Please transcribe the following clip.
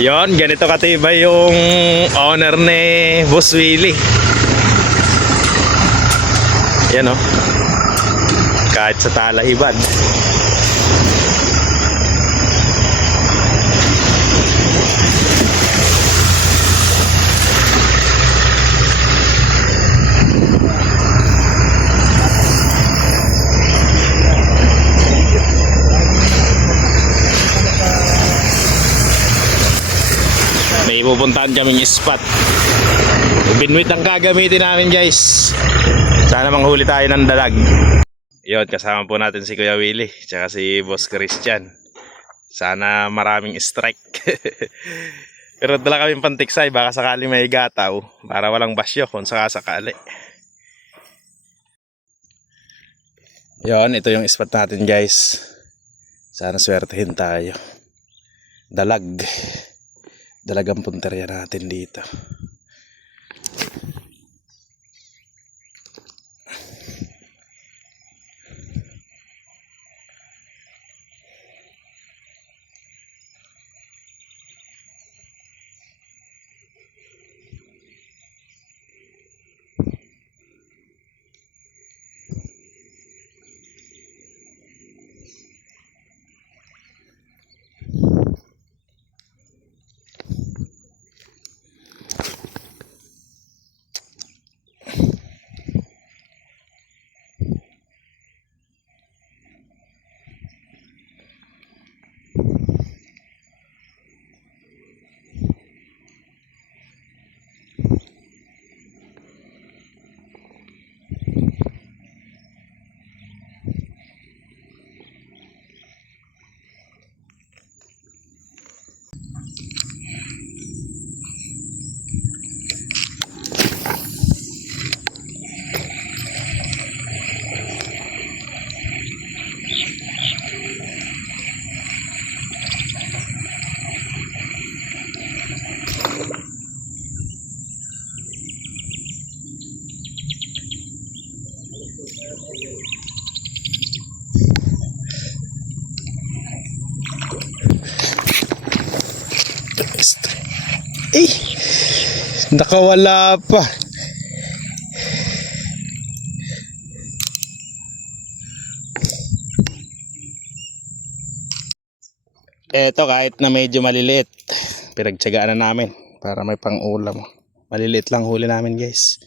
Yon, ganito katibay yung owner ni Boss Willie. Yan o. Kahit sa talahibad. May pupuntahan kaming spot. Binwit ang gagamitin namin, guys. Sana manghuli tayo ng dalag. Yun, kasama po natin si Kuya Willie tsaka si Boss Christian. Sana maraming strike. Pero dala kaming pantiksay, baka sakali may gataw para walang basyo kung sakasakali. Yun, ito yung spot natin, guys. Sana swertehin tayo. Dalagang punterya natin dito. Eh, nakawala pa. Eto, kahit na medyo maliliit, pinagtsagaan na namin para may pang-ulam. Maliliit lang huli namin, guys.